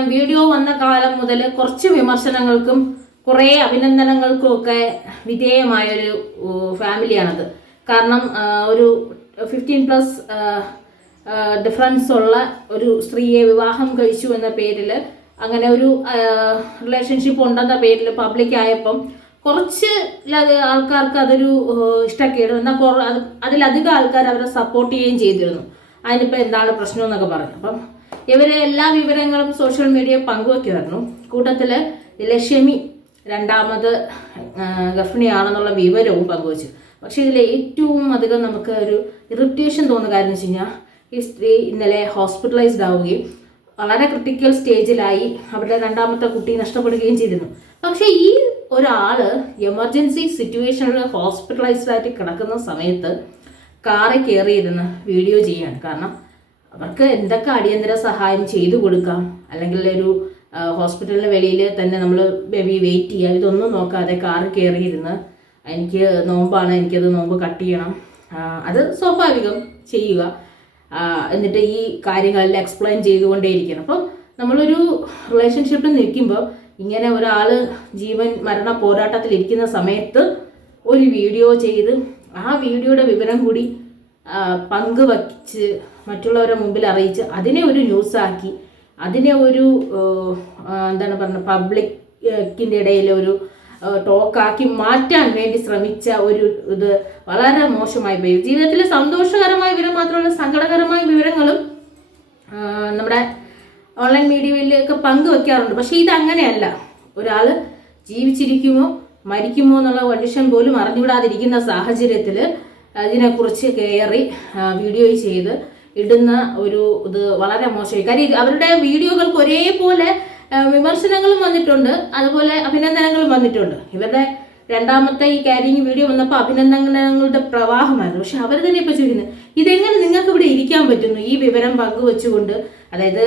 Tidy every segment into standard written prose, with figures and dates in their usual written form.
നമുക്കറിയാം വീഡിയോ വന്ന കാലം മുതൽ കുറച്ച് വിമർശനങ്ങൾക്കും കുറേ അഭിനന്ദനങ്ങൾക്കും ഒക്കെ വിധേയമായൊരു ഫാമിലിയാണത്. കാരണം ഒരു 15+ ഡിഫറൻസ് ഉള്ള ഒരു സ്ത്രീയെ വിവാഹം കഴിച്ചു എന്ന പേരിൽ, അങ്ങനെ ഒരു റിലേഷൻഷിപ്പ് ഉണ്ടെന്ന പേരിൽ പബ്ലിക് ആയപ്പം കുറച്ച് ആൾക്കാർക്ക് അതൊരു ഇഷ്ടക്കേട്, എന്നാൽ അതിലധികം ആൾക്കാർ അവരെ സപ്പോർട്ട് ചെയ്യുകയും ചെയ്തിരുന്നു. അതിനിപ്പോൾ എന്താണ് പ്രശ്നം എന്നൊക്കെ പറഞ്ഞു. അപ്പം ഇവരെ എല്ലാ വിവരങ്ങളും സോഷ്യൽ മീഡിയ പങ്കുവയ്ക്കുമായിരുന്നു. കൂട്ടത്തിൽ ലക്ഷ്മി രണ്ടാമത് ഗർഭിണിയാണെന്നുള്ള വിവരവും പങ്കുവച്ചു. പക്ഷേ ഇതിൽ ഏറ്റവും അധികം നമുക്ക് ഒരു ഇറിറ്റേഷൻ തോന്നുന്ന കാര്യം എന്ന് വെച്ച് കഴിഞ്ഞാൽ, ഈ സ്ത്രീ ഇന്നലെ ഹോസ്പിറ്റലൈസ്ഡ് ആവുകയും വളരെ ക്രിട്ടിക്കൽ സ്റ്റേജിലായി അവരുടെ രണ്ടാമത്തെ കുട്ടി നഷ്ടപ്പെടുകയും ചെയ്തിരുന്നു. പക്ഷേ ഈ ഒരാൾ എമർജൻസി സിറ്റുവേഷനിൽ ഹോസ്പിറ്റലൈസ്ഡ് ആയിട്ട് കിടക്കുന്ന സമയത്ത് കാറിൽ കയറിയിരുന്ന് വീഡിയോ ചെയ്യാണ്. കാരണം അവർക്ക് എന്തൊക്കെ അടിയന്തര സഹായം ചെയ്തു കൊടുക്കാം, അല്ലെങ്കിൽ ഒരു ഹോസ്പിറ്റലിന് വെളിയിൽ തന്നെ നമ്മൾ ബേബി വെയിറ്റ് ചെയ്യാം, ഇതൊന്നും നോക്കാതെ കാറിൽ കയറിയിരുന്ന് എനിക്ക് നോമ്പാണ്, എനിക്കത് നോമ്പ് കട്ട് ചെയ്യണം, അത് സ്വാഭാവികം ചെയ്യുക, എന്നിട്ട് ഈ കാര്യങ്ങളെല്ലാം എക്സ്പ്ലെയിൻ ചെയ്തുകൊണ്ടേയിരിക്കണം. അപ്പം നമ്മളൊരു റിലേഷൻഷിപ്പിൽ നിൽക്കുമ്പോൾ ഇങ്ങനെ ഒരാൾ ജീവൻ മരണ പോരാട്ടത്തിലിരിക്കുന്ന സമയത്ത് ഒരു വീഡിയോ ചെയ്ത് ആ വീഡിയോയുടെ വിവരം കൂടി പങ്കുവച്ച് മറ്റുള്ളവരുടെ മുമ്പിൽ അറിയിച്ച് അതിനെ ഒരു ന്യൂസാക്കി, അതിനെ ഒരു എന്താണ് പറയുക, പബ്ലിക്കിൻ്റെ ഇടയിൽ ഒരു ടോക്കാക്കി മാറ്റാൻ വേണ്ടി ശ്രമിച്ച ഒരു ഇത് വളരെ മോശമായി പോയി. ജീവിതത്തിൽ സന്തോഷകരമായ വിവരം മാത്രമല്ല, സങ്കടകരമായ വിവരങ്ങളും നമ്മുടെ ഓൺലൈൻ മീഡിയയിലൊക്കെ പങ്കുവെക്കാറുണ്ട്. പക്ഷേ ഇതങ്ങനെയല്ല. ഒരാൾ ജീവിച്ചിരിക്കുമോ മരിക്കുമോ എന്നുള്ള കണ്ടീഷൻ പോലും അറിഞ്ഞുവിടാതിരിക്കുന്ന സാഹചര്യത്തിൽ ഇതിനെക്കുറിച്ച് കയറി വീഡിയോ ചെയ്ത് ഇടുന്ന ഒരു ഇത് വളരെ മോശമായി. കാര്യം അവരുടെ വീഡിയോകൾക്ക് ഒരേപോലെ വിമർശനങ്ങളും വന്നിട്ടുണ്ട്, അതുപോലെ അഭിനന്ദനങ്ങളും വന്നിട്ടുണ്ട്. ഇവരുടെ രണ്ടാമത്തെ ഈ ക്യാരിങ് വീഡിയോ വന്നപ്പോൾ അഭിനന്ദനങ്ങളുടെ പ്രവാഹമായിരുന്നു. പക്ഷെ അവർ തന്നെ ഇപ്പോൾ ചോദിക്കുന്നത്, ഇതെങ്ങനെ നിങ്ങൾക്ക് ഇവിടെ ഇരിക്കാൻ പറ്റുന്നു ഈ വിവരം പങ്കുവെച്ചുകൊണ്ട്? അതായത്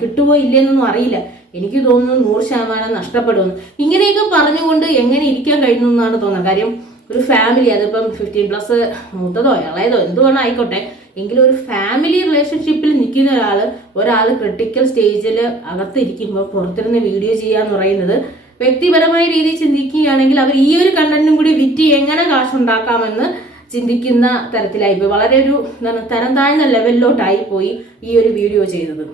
കിട്ടുമോ ഇല്ലെന്നൊന്നും അറിയില്ല, എനിക്ക് തോന്നുന്നു 100% നഷ്ടപ്പെടുമെന്ന്. ഇങ്ങനെയൊക്കെ പറഞ്ഞുകൊണ്ട് എങ്ങനെ ഇരിക്കാൻ കഴിയുന്നു എന്നാണ് തോന്നുന്നത്. കാര്യം ഒരു ഫാമിലി, അതിപ്പം 15+ മൂത്തതോ ഇളയതോ എന്തുവേണോ ആയിക്കോട്ടെ, എങ്കിലും ഒരു ഫാമിലി റിലേഷൻഷിപ്പിൽ നിൽക്കുന്ന ഒരാൾ ക്രിട്ടിക്കൽ സ്റ്റേജിൽ അകത്തിരിക്കുമ്പോൾ പുറത്തിരുന്ന് വീഡിയോ ചെയ്യാന്ന് പറയുന്നത്, വ്യക്തിപരമായ രീതിയിൽ ചിന്തിക്കുകയാണെങ്കിൽ അവർ ഈ ഒരു കണ്ടന്റും കൂടി വിറ്റ് എങ്ങനെ കാശുണ്ടാക്കാമെന്ന് ചിന്തിക്കുന്ന തരത്തിലായിപ്പോയി. വളരെ ഒരു തരം താഴ്ന്ന ലെവലിലോട്ടായിപ്പോയി ഈ ഒരു വീഡിയോ ചെയ്തത്.